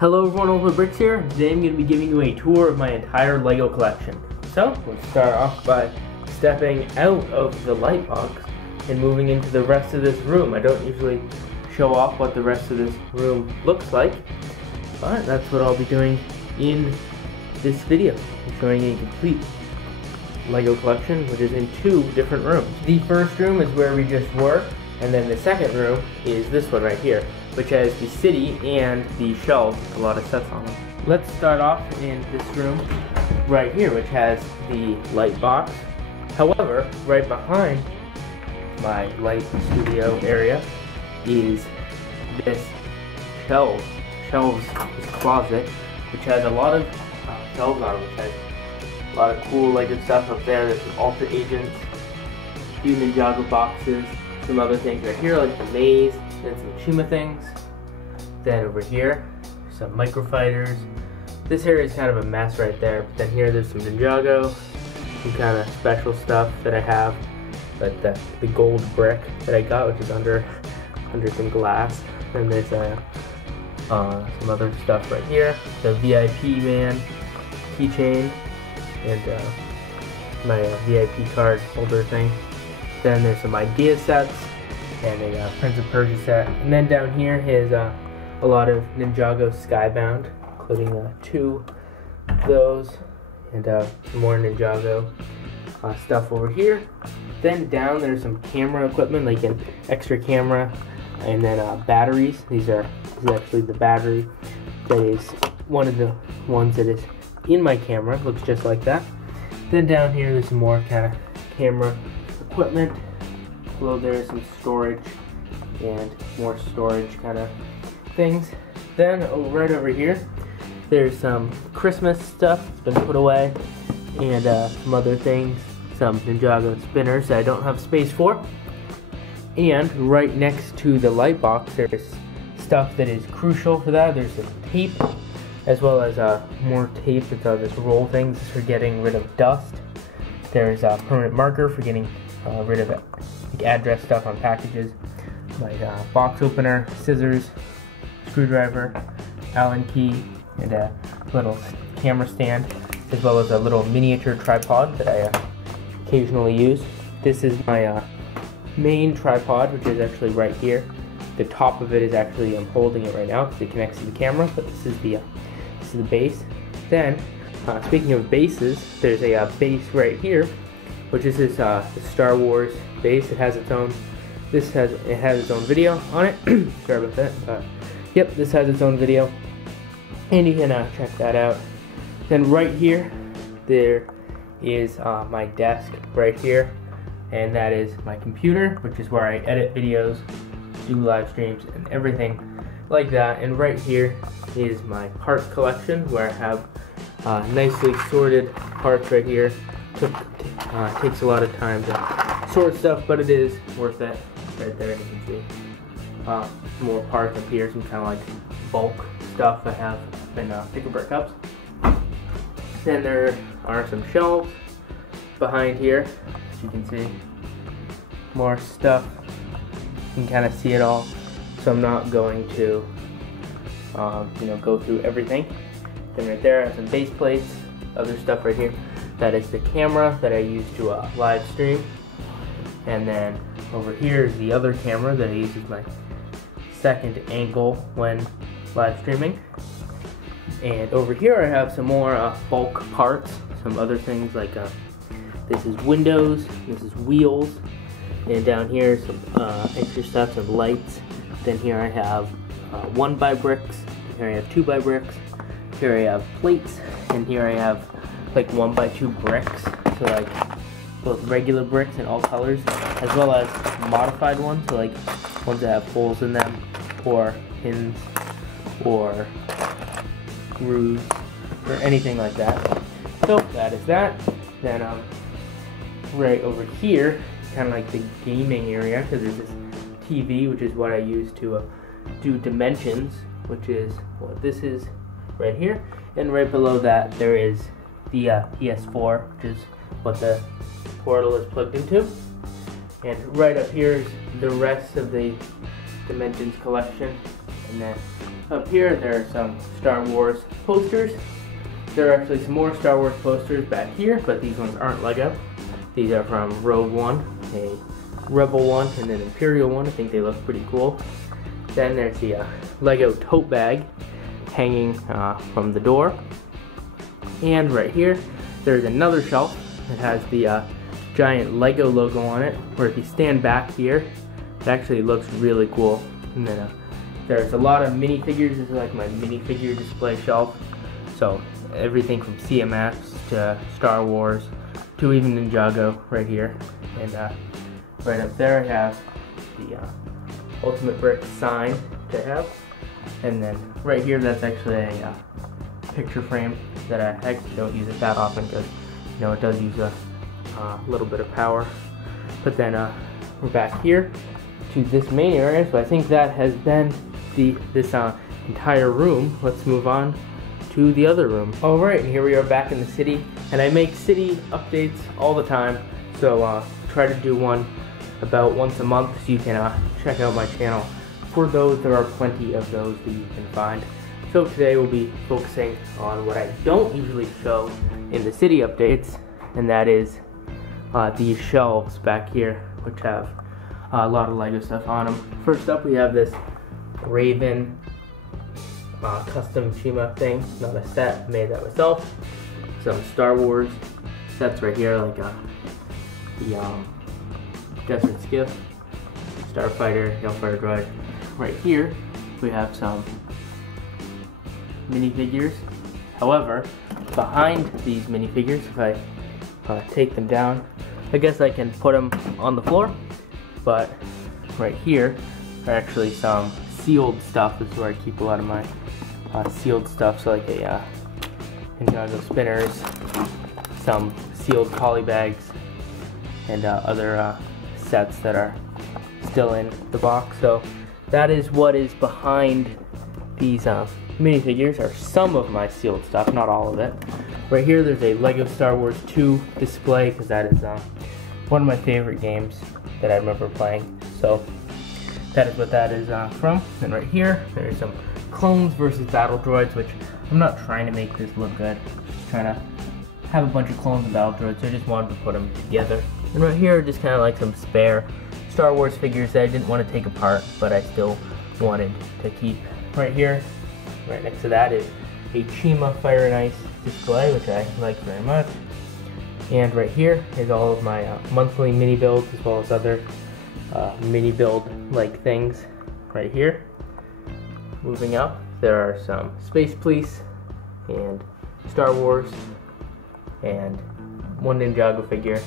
Hello everyone, Over Bricks here. Today I'm going to be giving you a tour of my entire LEGO collection. So, let's start off by stepping out of the light box and moving into the rest of this room. I don't usually show off what the rest of this room looks like, but that's what I'll be doing in this video. I'm showing a complete LEGO collection, which is in two different rooms. The first room is where we just were, and then the second room is this one right here, which has the city and the shelves with a lot of sets on them. Let's start off in this room right here, which has the light box. However, right behind my light studio area is this shelves, this closet, which has a lot of shelves on it, which has a lot of cool LEGO stuff up there. There's some Alter Agents, a few Ninjago boxes, some other things right here like the maze, and some Chima things. Then over here, some Microfighters. This area is kind of a mess right there, but then here there's some Ninjago, some kind of special stuff that I have, like the gold brick that I got, which is under some glass. Then there's some other stuff right here, the VIP man keychain, and my VIP card holder thing. Then there's some idea sets and a Prince of Persia set. And then down here is a lot of Ninjago Skybound, including two of those, and some more Ninjago stuff over here. Then down there's some camera equipment, like an extra camera, and then batteries. This is actually the battery that is one of the ones that is in my camera. It looks just like that. Then down here there's some more kind of camera equipment. Below there's some storage and more storage kind of things. Then right over here there's some Christmas stuff that's been put away, and some other things, some Ninjago spinners that I don't have space for. And right next to the light box there's stuff that is crucial for that. There's some tape, as well as more tape. It's this roll things for getting rid of dust. There's a permanent marker for getting rid of address stuff on packages, like box opener, scissors, screwdriver, Allen key, and a little camera stand, as well as a little miniature tripod that I occasionally use. This is my main tripod, which is actually right here. The top of it is actually, I'm holding it right now because it connects to the camera, but this is the base. Then, speaking of bases, there's a base right here, which is this the Star Wars base. It has its own. It has its own video on it. Sorry about that. Yep, this has its own video, and you can check that out. Then right here, there is my desk right here, and that is my computer, which is where I edit videos, do live streams, and everything like that. And right here is my parts collection, where I have nicely sorted parts right here. Takes a lot of time to sort stuff, but it is worth it. Right there, you can see more parts up here, some kind of like bulk stuff I have in pick-a-brick cups. Then there are some shelves behind here, as you can see. More stuff. You can kind of see it all, so I'm not going to go through everything. Then right there I have some base plates, other stuff right here. That is the camera that I use to live stream. And then over here is the other camera that I use as my second angle when live streaming. And over here I have some more bulk parts, some other things like this is windows, this is wheels, and down here some extra stuff, some lights. Then here I have 1x bricks, here I have 2x bricks, here I have plates, and here I have like 1x2 bricks, so like both regular bricks in all colors, as well as modified ones, so like ones that have holes in them, or pins, or grooves, or anything like that. So that is that. Then right over here, kind of like the gaming area, because there's this TV, which is what I use to do dimensions, which is what this is right here. And right below that there is the PS4, which is what the portal is plugged into. And right up here is the rest of the Dimensions collection. And then Up here, there are some Star Wars posters. There are actually some more Star Wars posters back here, but these ones aren't Lego. These are from Rogue One, a Rebel one, and an Imperial one. I think they look pretty cool. Then there's the Lego tote bag hanging from the door. And right here, there's another shelf that has the giant Lego logo on it, where if you stand back here, it actually looks really cool. And then there's a lot of minifigures. This is like my minifigure display shelf. So everything from CMFs to Star Wars to even Ninjago right here. And right up there I have the Ultimate Brick sign to have. And then right here, that's actually a picture frame that I actually don't use it that often because, you know, it does use a little bit of power. But then we're back here to this main area, so I think that has been this entire room. Let's move on to the other room. Alright, and here we are back in the city, and I make city updates all the time, so try to do one about once a month, so you can check out my channel. For those, there are plenty of those that you can find. So today we'll be focusing on what I don't usually show in the city updates, and that is these shelves back here, which have a lot of Lego stuff on them. First up, we have this Raven custom Chima thing, not a set, made that myself. Some Star Wars sets right here, like the Desert Skiff, Starfighter, Hellfire Droid. Right here, we have some minifigures. However, behind these minifigures, if I take them down, I guess I can put them on the floor. But right here are actually some sealed stuff. This is where I keep a lot of my sealed stuff. So like a Ninjago spinners, some sealed poly bags, and other sets that are still in the box. So that is what is behind these minifigures, are some of my sealed stuff, not all of it. Right here, there's a Lego Star Wars 2 display, because that is one of my favorite games that I remember playing. So that is what that is from. And right here, there's some clones versus battle droids, which I'm not trying to make this look good. Just trying to have a bunch of clones and battle droids, so I just wanted to put them together. And right here, just kind of like some spare Star Wars figures that I didn't want to take apart, but I still wanted to keep. Right here, right next to that, is a Chima Fire and Ice display, which I like very much. And right here is all of my monthly mini builds, as well as other mini build like things right here. Moving up, there are some Space Police and Star Wars and one Ninjago figure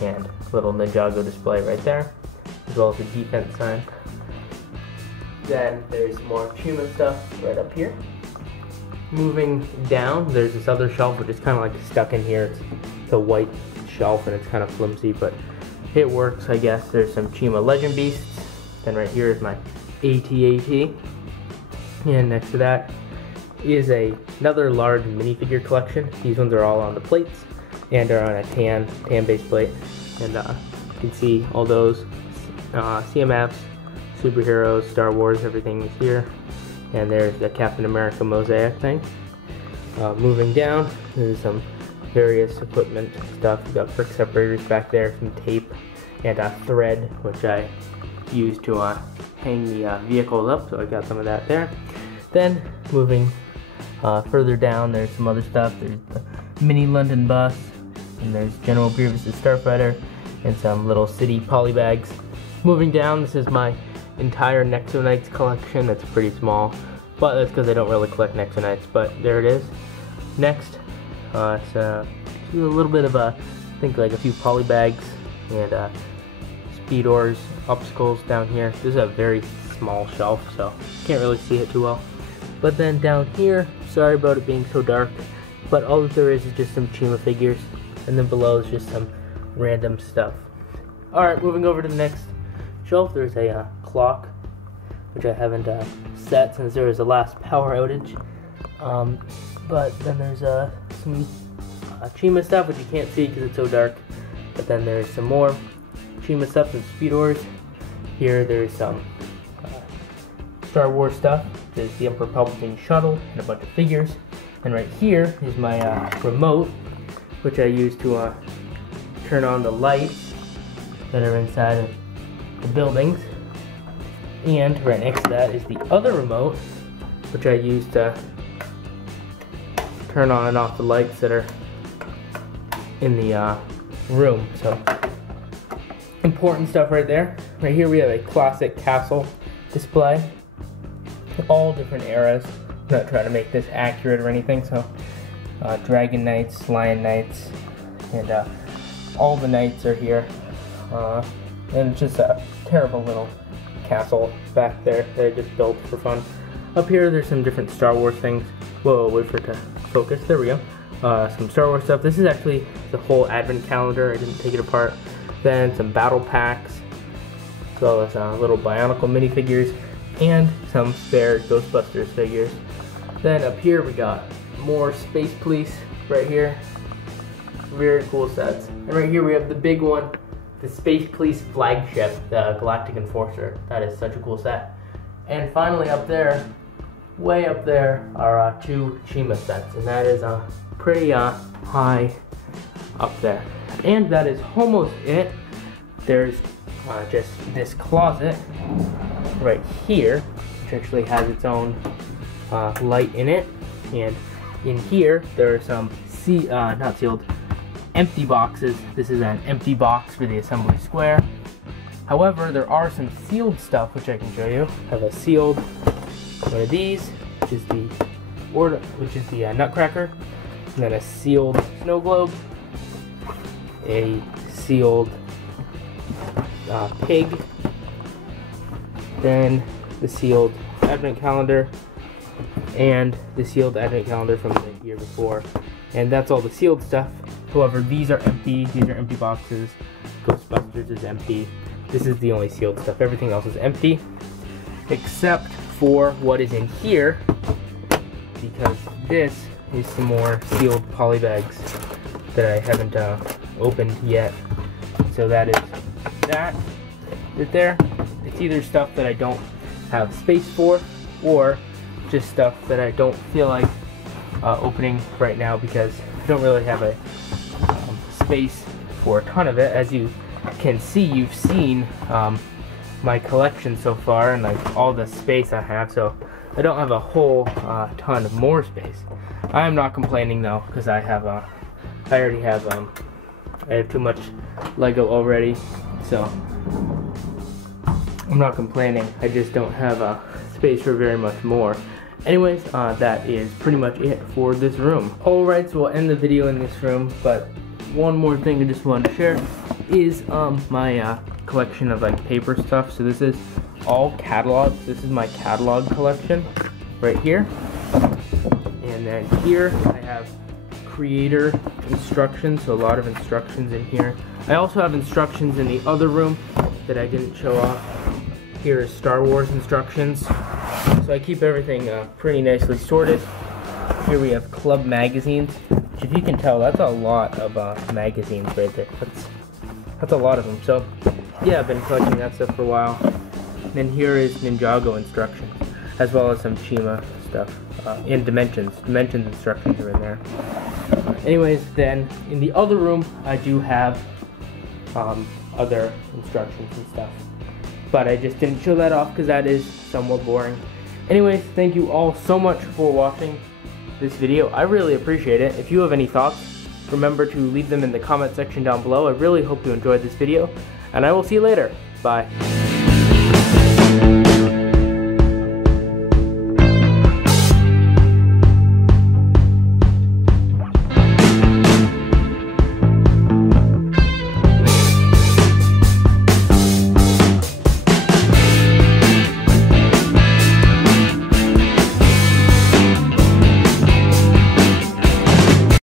and a little Ninjago display right there, as well as a defense sign. Then there's more Chima stuff right up here. Moving down, there's this other shelf which is kind of like stuck in here. It's a white shelf and it's kind of flimsy, but it works, I guess. There's some Chima Legend Beasts. Then right here is my AT-AT. And next to that is another large minifigure collection. These ones are all on the plates and are on a tan base plate. And you can see all those CMFs, superheroes, Star Wars, everything is here. And there's the Captain America mosaic thing. Moving down, there's some various equipment stuff. We've got brick separators back there, some tape, and a thread, which I use to hang the vehicles up, so I got some of that there. Then, moving further down, there's some other stuff. There's the mini London bus, and there's General Grievous' Starfighter, and some little city poly bags. Moving down, this is my entire Nexo Knights collection. It's pretty small, but that's because I don't really collect Nexo Knights, but there it is. Next, it's a little bit of I think like a few poly bags and Speedors, obstacles down here. This is a very small shelf, so can't really see it too well. But then down here, sorry about it being so dark, but all that there is just some Chima figures, and then below is just some random stuff. Alright, moving over to the next shelf, there's a clock, which I haven't set since there was the last power outage. But then there's some Chima stuff, which you can't see because it's so dark. But then there's some more Chima stuff and Speedors. Here there's some Star Wars stuff. is the Emperor Palpatine shuttle and a bunch of figures. And right here is my remote, which I use to turn on the lights that are inside of the buildings. And right next to that is the other remote, which I use to turn on and off the lights that are in the room. So important stuff right there. Right here we have a classic castle display, all different eras. I'm not trying to make this accurate or anything, so Dragon Knights, Lion Knights, and all the knights are here. And it's just a terrible little castle back there that I just built for fun. Up here there's some different Star Wars things. Whoa, wait for it to focus. There we go. Some Star Wars stuff. This is actually the whole advent calendar. I didn't take it apart. Then some battle packs, as well as little Bionicle minifigures, and some spare Ghostbusters figures. Then up here we got more Space Police right here. Very cool sets. And right here we have the big one, the Space Police flagship, the Galactic Enforcer. That is such a cool set. And finally up there, way up there, are two Shima sets, and that is pretty high up there. And that is almost it. There's just this closet right here, which actually has its own light in it. And in here, there are some not sealed, empty boxes. This is an empty box for the assembly square. However, there are some sealed stuff, which I can show you. I have a sealed one of these, which is the Nutcracker, and then a sealed snow globe, a sealed pig, then the sealed advent calendar, and the sealed advent calendar from the year before. And that's all the sealed stuff. However, these are empty. These are empty boxes. Ghostbusters is empty. This is the only sealed stuff. Everything else is empty, except for what is in here, because this is some more sealed poly bags that I haven't opened yet. So that is that right there. It's either stuff that I don't have space for, or just stuff that I don't feel like opening right now, because I don't really have a space for a ton of it. As you can see, you've seen my collection so far and like all the space I have, so I don't have a whole ton of more space. I am not complaining though, because I already have I have too much Lego already, so I'm not complaining. I just don't have space for very much more. Anyways, that is pretty much it for this room. Alright, so we'll end the video in this room, but one more thing I just wanted to share is my collection of like paper stuff. So this is all catalogs. This is my catalog collection right here. And then here I have creator instructions, so a lot of instructions in here. I also have instructions in the other room that I didn't show off. Here is Star Wars instructions. So I keep everything pretty nicely sorted. Here we have club magazines, which if you can tell, that's a lot of magazines right there. That's a lot of them. So yeah, I've been collecting that stuff for a while. And then here is Ninjago instructions, as well as some Shima stuff. In Dimensions instructions are in there. Anyways, then in the other room, I do have other instructions and stuff. But I just didn't show that off because that is somewhat boring. Anyways, thank you all so much for watching this video. I really appreciate it. If you have any thoughts, remember to leave them in the comment section down below. I really hope you enjoyed this video, and I will see you later. Bye.